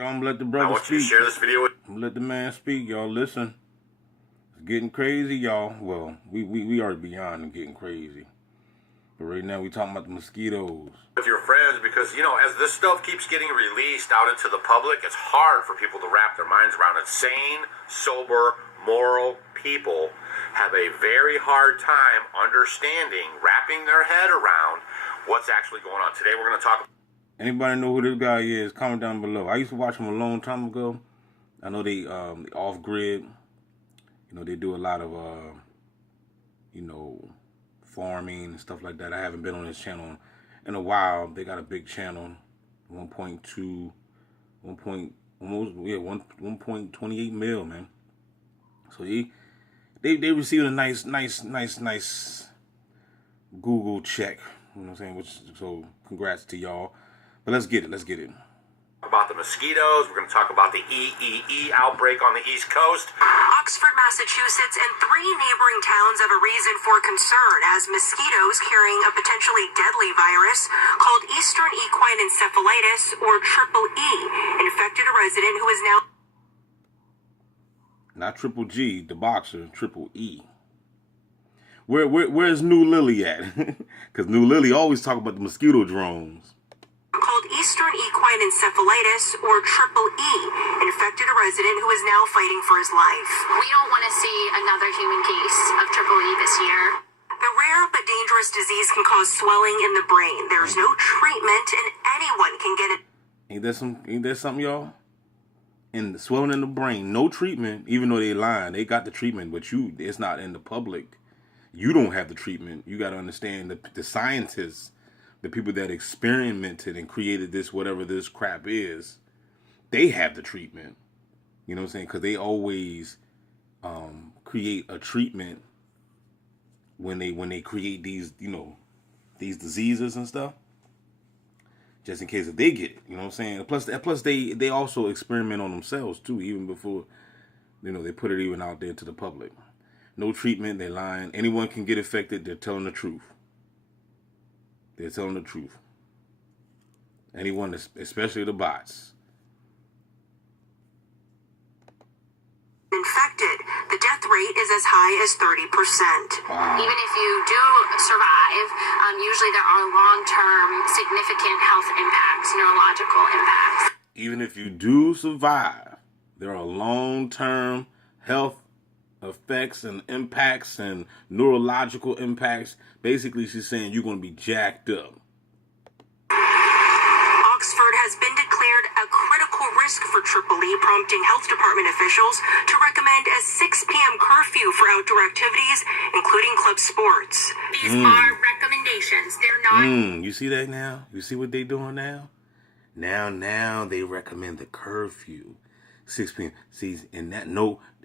I'm gonna let the brother I want you to speak. share this video with. I'm gonna let the man speak, y'all. Listen, it's getting crazy, y'all. Well, we are beyond getting crazy, but right now we talking about the mosquitoes. With your friends, because as this stuff keeps getting released out into the public, it's hard for people to wrap their minds around it. Sane, sober, moral people have a very hard time understanding, wrapping their head around what's actually going on. Today we're going to talk. Anybody know who this guy is? Comment down below. I used to watch him a long time ago. I know they off grid. They do a lot of farming and stuff like that. I haven't been on his channel in a while. They got a big channel, 1.28 mil, man. So they received a nice Google check. You know what I'm saying? So congrats to y'all. But let's get it. About the mosquitoes. We're going to talk about the EEE outbreak on the East Coast. Oxford, Massachusetts, and 3 neighboring towns have a reason for concern as mosquitoes carrying a potentially deadly virus called Eastern Equine Encephalitis, or Triple E, infected a resident who is now... Not Triple G, the boxer, Triple E. Where's New Lily at? Because New Lily always talk about the mosquito drones. Called Eastern Equine Encephalitis, or Triple E, infected a resident who is now fighting for his life. We don't want to see another human case of Triple E this year. The rare but dangerous disease can cause swelling in the brain. There's no treatment, and anyone can get it. Ain't that something, y'all? And swelling in the brain, no treatment. Even though they lying, they got the treatment, but it's not in the public. You don't have the treatment. You got to understand the scientists, the people that experimented and created this, whatever this crap is, they have the treatment. You know what I'm saying? Because they always create a treatment when they create these, these diseases and stuff, just in case if they get it. You know what I'm saying? Plus they also experiment on themselves too, even before they put it even out there to the public. No treatment, they're lying. Anyone can get affected. They're telling the truth. They're telling the truth. Anyone, especially the bots. Infected, the death rate is as high as 30%. Wow. Even if you do survive, usually there are long-term significant health impacts, neurological impacts. Even if you do survive, there are long-term health effects and impacts and neurological impacts. Basically, she's saying you're going to be jacked up. Oxford has been declared a critical risk for Triple E, prompting health department officials to recommend a 6 p.m. curfew for outdoor activities, including club sports. These are recommendations. They're not... You see that now? You see what they doing now? Now they recommend the curfew. 6 p.m. See, and that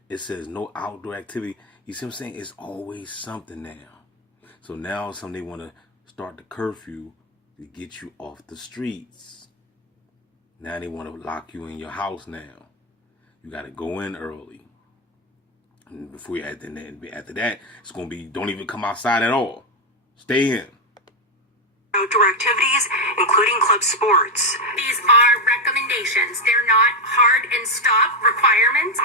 it says no outdoor activity. You see what I'm saying? It's always something now. So now they want to start the curfew to get you off the streets. Now they want to lock you in your house now. You got to go in early. And after that, it's going to be, don't even come outside at all. Stay in. Outdoor activities, including club sports. These are recommendations. They're not hard and stop requirements.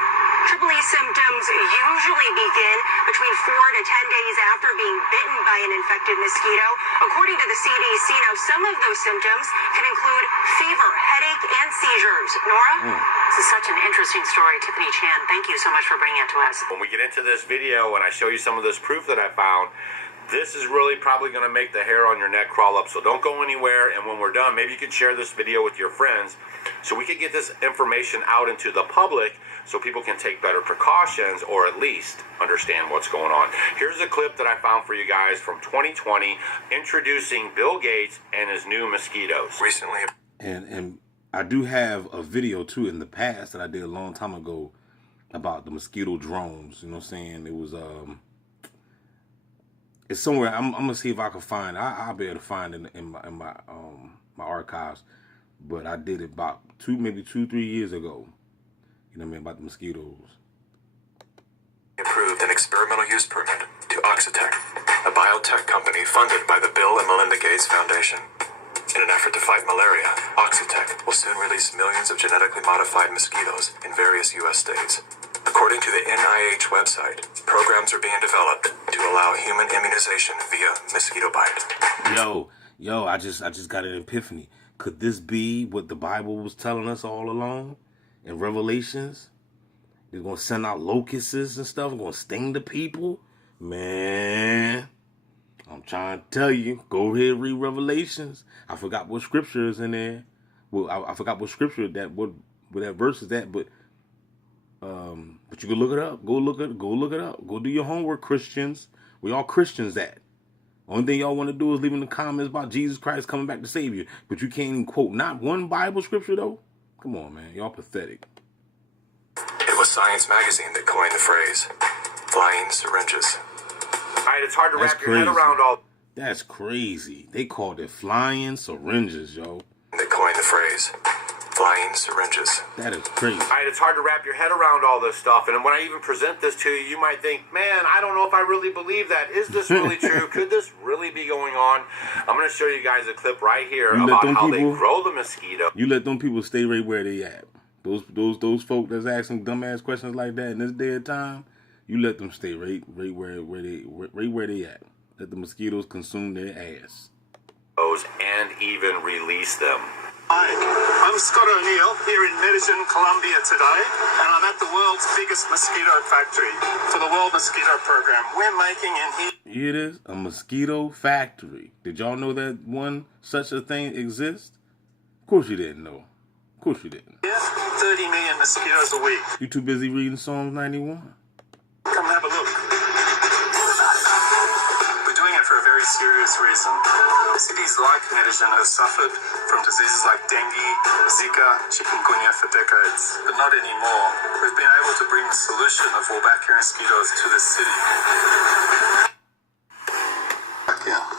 Triple E symptoms usually begin between 4 to 10 days after being bitten by an infected mosquito. According to the CDC, now some of those symptoms can include fever, headache, and seizures. Nora? This is such an interesting story. Tiffany Chan, thank you so much for bringing it to us. When we get into this video and I show you some of this proof that I found, this is really probably going to make the hair on your neck crawl up. So don't go anywhere. And when we're done, maybe you can share this video with your friends so we can get this information out into the public so people can take better precautions or at least understand what's going on. Here's a clip that I found for you guys from 2020 introducing Bill Gates and his new mosquitoes. Recently. And I do have a video too in the past that I did a long time ago about the mosquito drones. You know what I'm saying? It was it's somewhere. I'm gonna see if I can find it. I'll be able to find it in my archives. But I did it about 2-3 years ago. You know what I mean, about the mosquitoes. Approved an experimental use permit to Oxitec, a biotech company funded by the Bill and Melinda Gates Foundation. In an effort to fight malaria, Oxitec will soon release millions of genetically modified mosquitoes in various U.S. states. According to the NIH website, programs are being developed to allow human immunization via mosquito bite. Yo, I just got an epiphany. Could this be what the Bible was telling us all along in Revelations? They're going to send out locusts and stuff. They're going to sting the people. Man, I'm trying to tell you. Go ahead and read Revelations. I forgot what scripture is in there. Well, I forgot what scripture what that verse is at, but you can look it up. Go look it up. Go do your homework, Christians. We all Christians that. Only thing y'all want to do is leave in the comments about Jesus Christ coming back to save you. But you can't even quote not one Bible scripture, though? Come on, man. Y'all pathetic. It was Science Magazine that coined the phrase, flying syringes. All right, it's hard to wrap your head around all. That's crazy. They called it flying syringes, yo. That coined the phrase, flying syringes. That is crazy. All right, it's hard to wrap your head around all this stuff. And when I even present this to you, you might think, man, I don't know if I really believe that. Is this really true? Could this really be going on? I'm going to show you guys a clip right here about how they grow the mosquito. You let them people stay right where they at. Those folk that's asking dumbass questions like that in this day and time, you let them stay right where they at. Let the mosquitoes consume their ass. And even release them. Hi, I'm Scott O'Neill here in Medellin, Colombia today, and I'm at the world's biggest mosquito factory for the World Mosquito Program. We're making in here... Here it is, a mosquito factory. Did y'all know that such a thing exists? Of course you didn't know. Of course you didn't. 30 million mosquitoes a week. You too busy reading Psalms 91? Come have a look. We're doing it for a very serious reason. Cities like Medellin have suffered from diseases like dengue, Zika, chikungunya for decades, but not anymore. We've been able to bring the solution of Wolbachia mosquitoes to this city.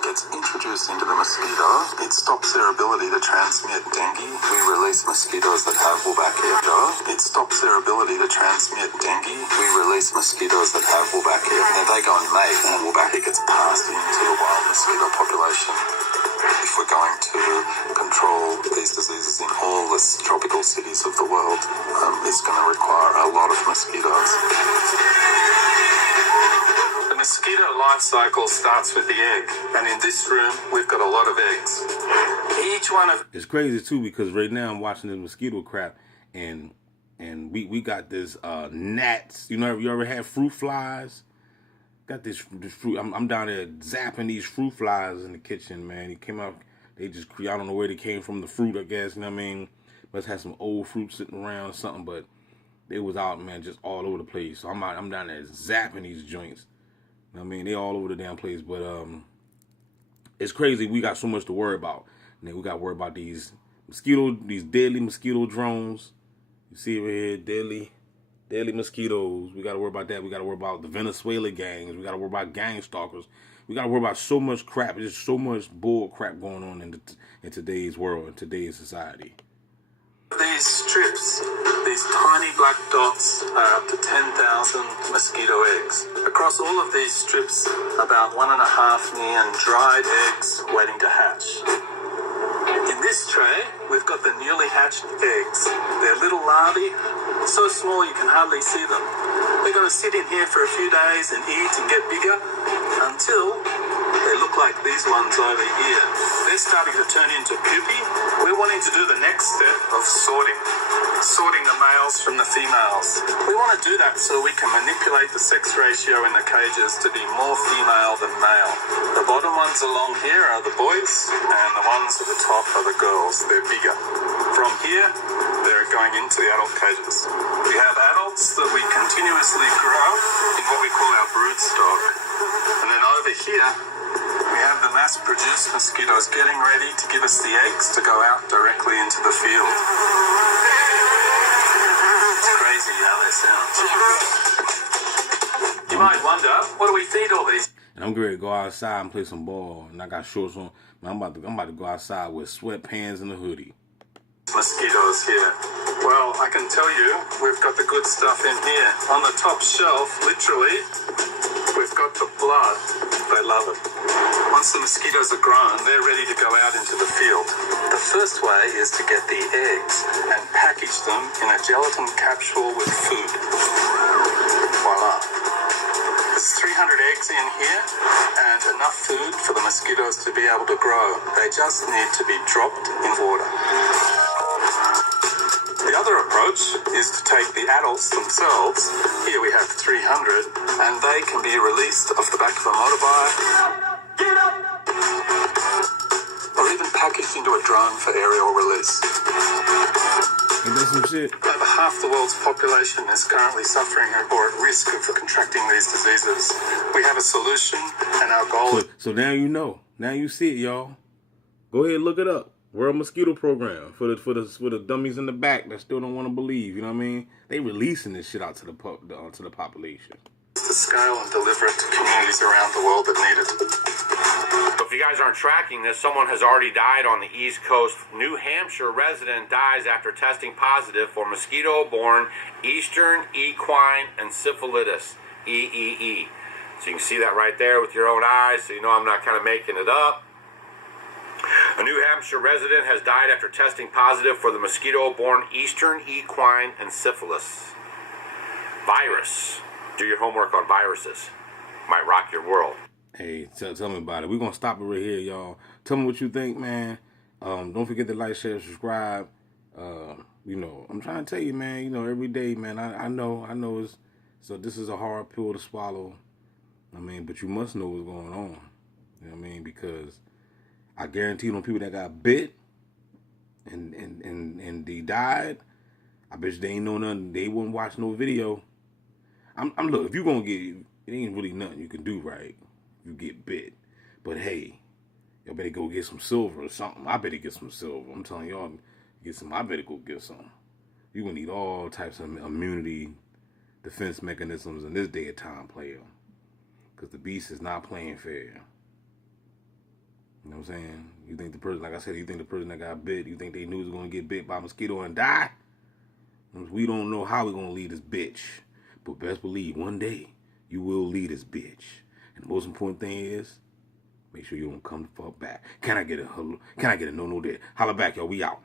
Gets introduced into the mosquito, it stops their ability to transmit dengue. We release mosquitoes that have Wolbachia. It stops their ability to transmit dengue. We release mosquitoes that have Wolbachia. Now they go and mate, and Wolbachia gets passed into the wild mosquito population. If we're going to control these diseases in all the tropical cities of the world, it's going to require a lot of mosquitoes. The mosquito life cycle starts with the egg, and in this room, we've got a lot of eggs. Each one of... It's crazy, too, because right now I'm watching this mosquito crap, and we got this gnats. You ever had fruit flies? Got this fruit. I'm down there zapping these fruit flies in the kitchen, man. He came out, I don't know where they came from, the fruit, I guess, you know what I mean? Must have some old fruit sitting around or something, but they was out, man, just all over the place. So I'm down there zapping these joints. I mean, they all over the damn place, but it's crazy. We got so much to worry about. And then we got to worry about these deadly mosquito drones. You see it right here, deadly mosquitoes. We got to worry about that. We got to worry about the Venezuela gangs. We got to worry about gang stalkers. We got to worry about so much crap. There's so much bull crap going on in today's world, in today's society. These strips, these tiny black dots, are up to 10,000 mosquito eggs. Across all of these strips, about 1.5 million dried eggs waiting to hatch. In this tray, we've got the newly hatched eggs. They're little larvae, so small you can hardly see them. They're going to sit in here for a few days and eat and get bigger until they look like these ones over here. They're starting to turn into pupae. We're wanting to do the next step of sorting the males from the females. We want to do that so we can manipulate the sex ratio in the cages to be more female than male. The bottom ones along here are the boys, and the ones at the top are the girls. They're bigger. From here, they're going into the adult cages. We have adults that we continuously grow in what we call our brood stock. And then over here, we have the mass-produced mosquitoes getting ready to give us the eggs to go out directly into the field. It's crazy how they sound. You might wonder, what do we feed all these? And I'm ready to go outside and play some ball. And I got shorts on. Man, I'm about to go outside with sweatpants and a hoodie. Mosquitoes here. Well, I can tell you, we've got the good stuff in here. On the top shelf, literally, We've got the blood. They love it. Once the mosquitoes are grown, they're ready to go out into the field. The first way is to get the eggs and package them in a gelatin capsule with food. Voila. There's 300 eggs in here and enough food for the mosquitoes to be able to grow. They just need to be dropped in water. The other approach is to take the adults themselves. Here we have 300, and they can be released off the back of a motorbike, or even packaged into a drone for aerial release. Ain't that some shit? Over half the world's population is currently suffering or at risk of contracting these diseases. We have a solution, and our goal is... So now you know. Now you see it, y'all. Go ahead and look it up. World Mosquito Program for the dummies in the back that still don't want to believe. You know what I mean? They releasing this shit out to the population. to scale and deliver it to communities around the world that need it. So if you guys aren't tracking this, someone has already died on the East Coast. New Hampshire resident dies after testing positive for mosquito-borne Eastern equine encephalitis, EEE. So you can see that right there with your own eyes, so you know I'm not kind of making it up. A New Hampshire resident has died after testing positive for the mosquito-borne Eastern equine encephalitis virus. Do your homework on viruses. Might rock your world. Hey, tell me about it. We're going to stop it right here, y'all. Tell me what you think, man. Don't forget to like, share, subscribe. You know, I'm trying to tell you, man, you know, every day, man, I know it's, so this is a hard pill to swallow. I mean, but you must know what's going on. You know what I mean? Because I guarantee them people that got bit and they died, I bet you they ain't know nothing. They wouldn't watch no video. I'm look, if you're going to get, it ain't really nothing you can do, right? You get bit. But hey, y'all better go get some silver or something. I better get some silver. I'm telling y'all, get some. I better go get some. You're going to need all types of immunity defense mechanisms in this day of time, player. Because the beast is not playing fair. You know what I'm saying? You think the person, like I said, you think the person that got bit, you think they knew was going to get bit by a mosquito and die? We don't know how we're going to leave this bitch. But best believe, one day, you will leave this bitch. And the most important thing is, make sure you don't come the fuck back. Can I get a no there? Holla back, y'all. We out.